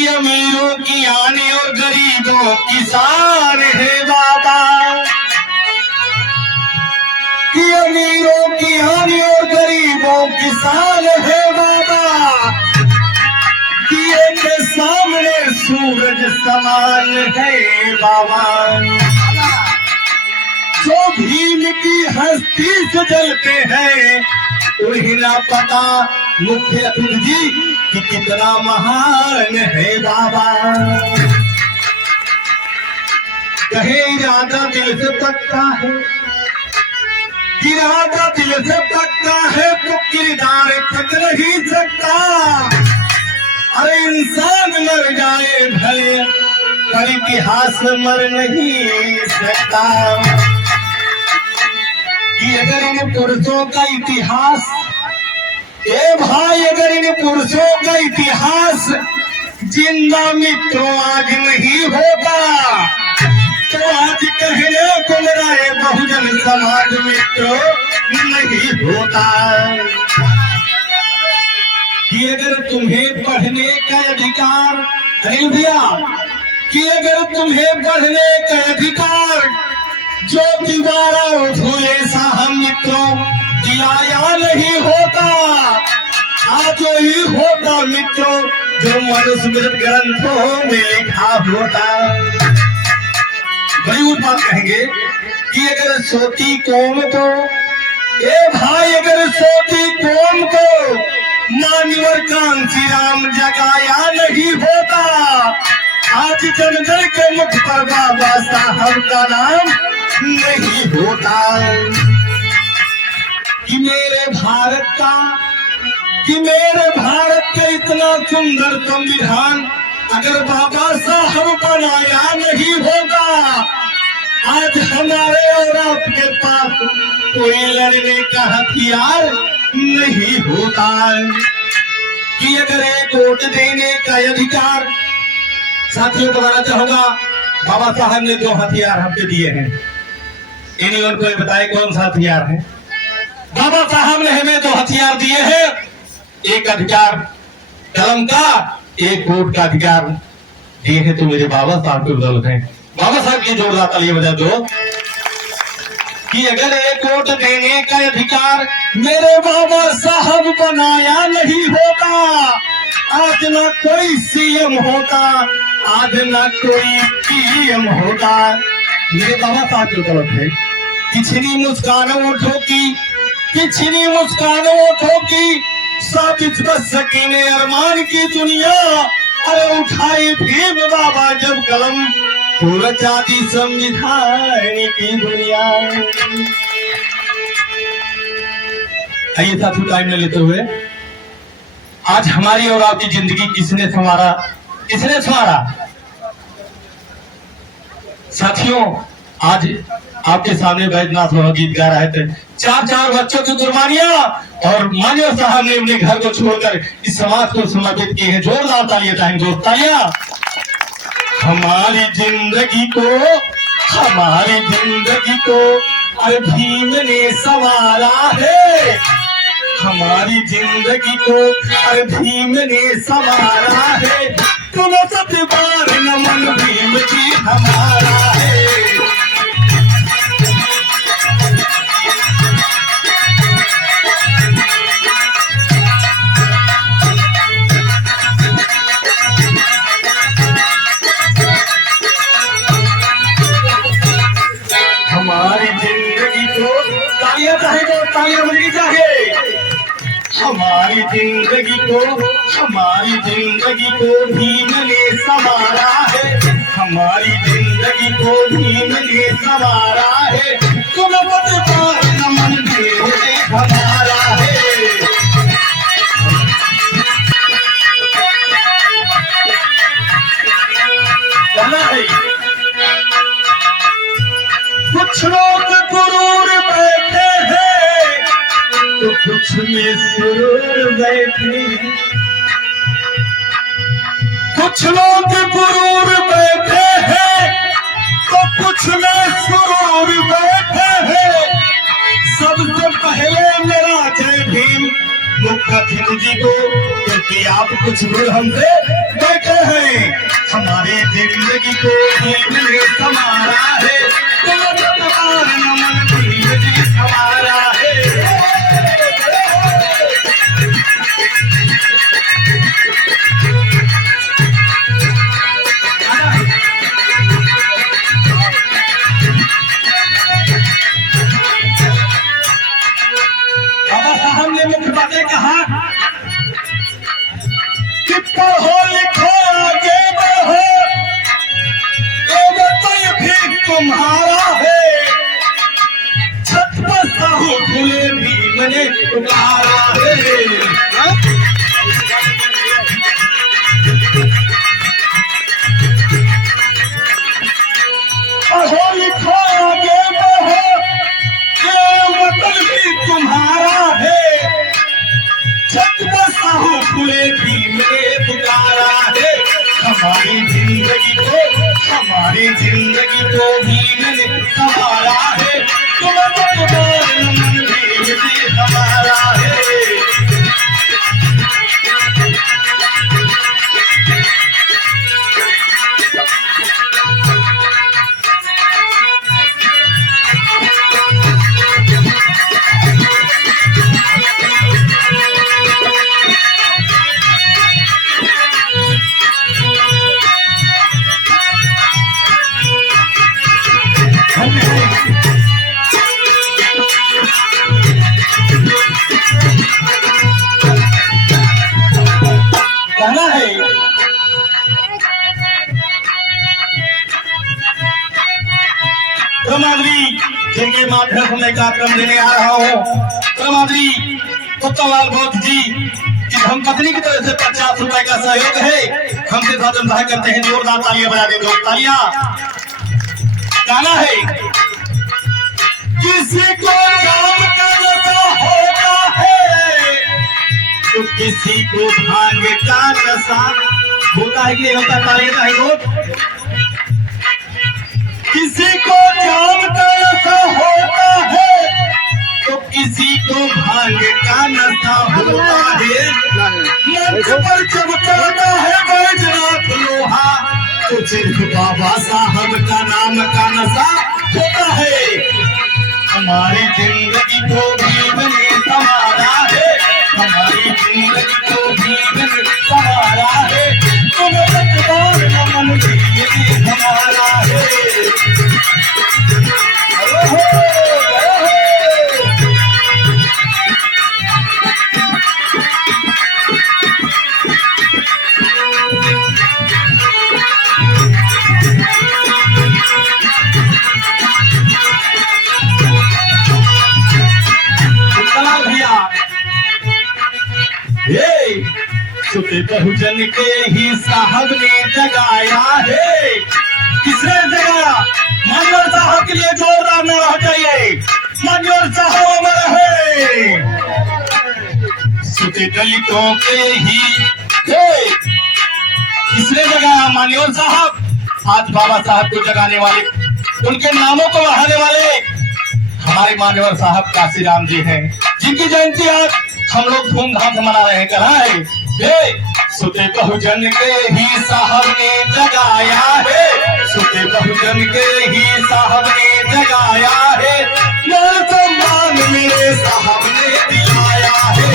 कि अमीरों की आने और गरीबों की शान है बाबा, कि अमीरों की आने और गरीबों की शान है बाबा, दिए के सामने सूरज समान है बाबा, जो भीम की हस्ती से जलते हैं उन्हें ना पता मुख्य अतिथि कि कितना महान है बाबा। कहे इरादा दिल से पक्का है, इरादा दिल से पक्का है तो किरदार थक नहीं सकता। अरे इंसान मर जाए भले पर इतिहास मर नहीं सकता। कि अगर इन पुरुषों का इतिहास, ए भाई अगर इन पुरुषों का इतिहास जिंदा मित्रों आज नहीं होता तो आज कहने को मेरा बहुजन समाज मित्रों नहीं होता। कि अगर तुम्हें पढ़ने का अधिकार, अरे भैया, कि अगर तुम्हें पढ़ने का अधिकार जो दीवारा धोए सा हम मित्रों दिलाया नहीं होता, आज ही होता मित्रों जो मनुस्मृत ग्रंथों में लिखा होता। बड़ी बात कहेंगे कि अगर सोती कौम को, ए भाई अगर सोती कौम को मान्यवर कांसी राम जगाया नहीं होता, आज जनगण के मुख पर बाबा साहब का नाम नहीं होता। कि मेरे भारत का, कि मेरे भारत का इतना सुंदर संविधान अगर बाबा साहब बनाया नहीं होता, आज हमारे और आपके पास कोई लड़ने का हथियार नहीं होता। कि अगर एक वोट देने का अधिकार, साथियों को बताना चाहूंगा बाबा साहब ने जो हथियार हमसे दिए हैं, इन्हीं उनको बताए कौन सा हथियार है। बाबा साहब ने हमें जो हथियार दिए हैं, एक अधिकार कलम का, एक वोट का अधिकार दिए हैं, तो मेरे बाबा साहब की बदौलत है। बाबा साहब की जोरदार तालियां बजा दो। कि अगर एक वोट देने का अधिकार मेरे बाबा साहब बनाया नहीं होता, आज ना कोई सीएम होता, आज ना कोई पीएम होता। मेरे बाबा साहब की बदौलत है। पिछली मुस्कानों ठोकी, पिछली मुस्कानों ठोकी, साबित बस सकी ने अरमान की दुनिया। अरे उठाई भीम बाबा जब कलम, पूरा जाति संविधान की दुनिया। आइए साथियों, टाइम न लेते हुए, आज हमारी और आपकी जिंदगी किसने संवारा, किसने संवारा? साथियों, आज आपके सामने बैजनाथ बाबा गीत गा रहे थे, चार बच्चों की कुर्बानियां, और मान्यवर साहब ने अपने घर को छोड़कर इस समाज को समर्पित किए हैं। जोरदार तालियां, टाइम दोस्त तालियां। हमारी जिंदगी को, हमारी जिंदगी को अरे भीम ने संवारा है, हमारी जिंदगी को अरे भीम ने संवारा है। तुम सब बार नमन भीम जी हमारा है। हमारी जिंदगी को तालियां चाहिए, तालियां मिलनी चाहिए। हमारी जिंदगी को, हमारी जिंदगी को भीम ने संवारा है, हमारी जिंदगी को भीम ने संवारा है। तुम मत पार नमन भीम ने हमारा है। कुछ लोग गुरूर बैठे हैं तो कुछ में सुरूर बैठे, कुछ लोग गुरूर बैठे हैं तो कुछ में सुरूर बैठे हैं। सबसे पहले मेरा जय भीम मुख्य अतिथि जी को, क्योंकि आप कुछ दूर हमसे बैठे हैं हमारे जिंदगी को भीम ने संवारा है, नमन भीम ने संवारा है। बाबा साहब ने मुख्य बातें कहा कि पढ़ो लिखो आगे बढ़ो, वतन भी तुम्हारा है, छत पर साहू खुले भीम ने पुकारा है। पढ़ो लिखो आगे बढ़ो, वतन भी तुम्हारा है, छत पर साहू खुले भीम ने पुकारा है। हमारी जिंदगी को भीम ने संवारा है, नमन भीम ने संवारा है। कहना है प्रमाद्री जिनके माध्यम से मैं कार्यक्रम देने आ रहा हूँ, प्रमाद्री उत्तमलाल बौद्ध जी की धर्मपत्नी की तरफ से 50 रुपए का सहयोग है, हमसे साथ सहाय करते हैं। जोरदार तालियां बजा दें, जोर तालियां। कहना है किसी को काम का नशा होता है तो किसी को भांग का नशा होता है कि नहीं होता? तालियां का है लोग। किसी को जाम का नशा होता है तो किसी को भांग का नशा होता है। मंच पर जब चलता है बैजनाथ लोहा तो सिर्फ बाबा साहब का नाम का नशा होता है। हमारी जिंदगी को भीम ने संवारा है, हमारी जिंदगी को भीम ने संवारा है, नमन भीम ने संवारा है। सुते बहुजन के ही साहब ने जगाया है। किसने जगाया? मान्यवर साहब के लिए जोरदार नारा चाहिए। मान्यवर साहब अमर है। सुते दलितों के ही किसने जगाया? मान्यवर साहब। आज बाबा साहब को जगाने वाले, उनके नामों को बढ़ाने वाले हमारे मान्यवर साहब काशीराम जी हैं, जिनकी जयंती आज हम लोग धूमधाम से मना रहे हैं। कहा है सुते बहुजन के ही साहब ने जगाया है, सुते बहुजन के ही साहब ने जगाया है, मान सम्मान मेरे साहब ने दिलाया है।